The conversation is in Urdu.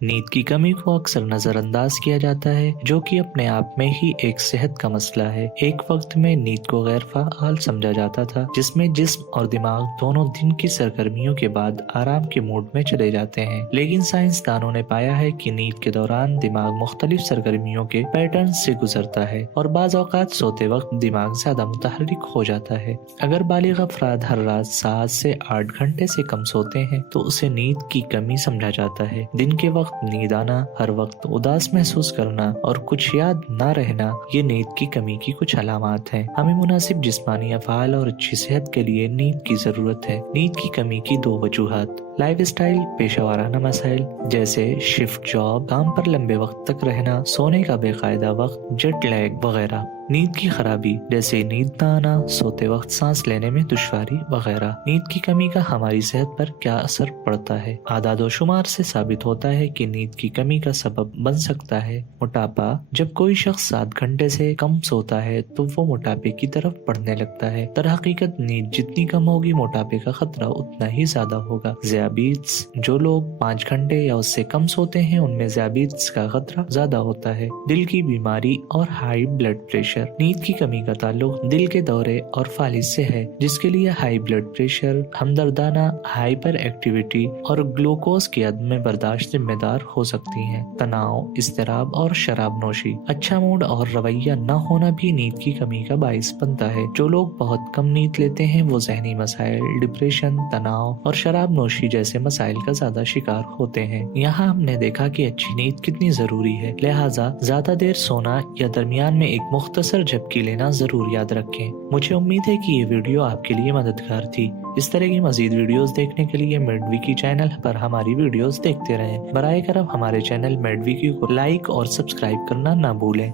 نیند کی کمی کو اکثر نظر انداز کیا جاتا ہے، جو کہ اپنے آپ میں ہی ایک صحت کا مسئلہ ہے۔ ایک وقت میں نیند کو غیر فعال سمجھا جاتا تھا، جس میں جسم اور دماغ دونوں دن کی سرگرمیوں کے بعد آرام کے موڈ میں چلے جاتے ہیں۔ لیکن سائنسدانوں نے پایا ہے کہ نیند کے دوران دماغ مختلف سرگرمیوں کے پیٹرن سے گزرتا ہے اور بعض اوقات سوتے وقت دماغ زیادہ متحرک ہو جاتا ہے۔ اگر بالغ افراد ہر رات 7 سے 8 گھنٹے سے کم سوتے ہیں تو اسے نیند کی کمی سمجھا جاتا ہے۔ دن کے وقت نیند آنا، ہر وقت اداس محسوس کرنا اور کچھ یاد نہ رہنا، یہ نیند کی کمی کی کچھ علامات ہیں۔ ہمیں مناسب جسمانی افعال اور اچھی صحت کے لیے نیند کی ضرورت ہے۔ نیند کی کمی کی 2 وجوہات: لائف اسٹائل، پیشہ ورانہ مسائل جیسے شفٹ جاب، کام پر لمبے وقت تک رہنا، سونے کا بے قاعدہ وقت، جیٹ لیگ وغیرہ۔ نیند کی خرابی جیسے نیند نہ آنا، سوتے وقت سانس لینے میں دشواری وغیرہ۔ نیند کی کمی کا ہماری صحت پر کیا اثر پڑتا ہے؟ اعداد و شمار سے ثابت ہوتا ہے کہ نیند کی کمی کا سبب بن سکتا ہے موٹاپا۔ جب کوئی شخص 7 گھنٹے سے کم سوتا ہے تو وہ موٹاپے کی طرف بڑھنے لگتا ہے۔ در حقیقت نیند جتنی کم ہوگی، موٹاپے کا خطرہ اتنا ہی زیادہ ہوگا۔ ذیابیطس، جو لوگ 5 گھنٹے یا اس سے کم سوتے ہیں ان میں ذیابیطس کا خطرہ زیادہ ہوتا ہے۔ دل کی بیماری اور ہائی بلڈ پریشر۔ نیند کی کمی کا تعلق دل کے دورے اور فالج سے ہے، جس کے لیے ہائی بلڈ پریشر، ہمدردانہ ہائپر ایکٹیویٹی اور گلوکوز کی عدم برداشت ذمہ دار ہو سکتی ہیں۔ تناؤ، اضطراب اور شراب نوشی۔ اچھا موڈ اور رویہ نہ ہونا بھی نیند کی کمی کا باعث بنتا ہے۔ جو لوگ بہت کم نیند لیتے ہیں وہ ذہنی مسائل، ڈپریشن، تناؤ اور شراب نوشی جیسے مسائل کا زیادہ شکار ہوتے ہیں۔ یہاں ہم نے دیکھا کہ اچھی نیند کتنی ضروری ہے، لہٰذا زیادہ دیر سونا یا درمیان میں ایک مختصر جھپکی لینا ضرور یاد رکھیں۔ مجھے امید ہے کہ یہ ویڈیو آپ کے لیے مددگار تھی۔ اس طرح کی مزید ویڈیوز دیکھنے کے لیے میڈ ویکی چینل پر ہماری ویڈیوز دیکھتے رہیں۔ برائے کرم ہمارے چینل میڈ ویکی کو لائک اور سبسکرائب کرنا نہ بھولیں۔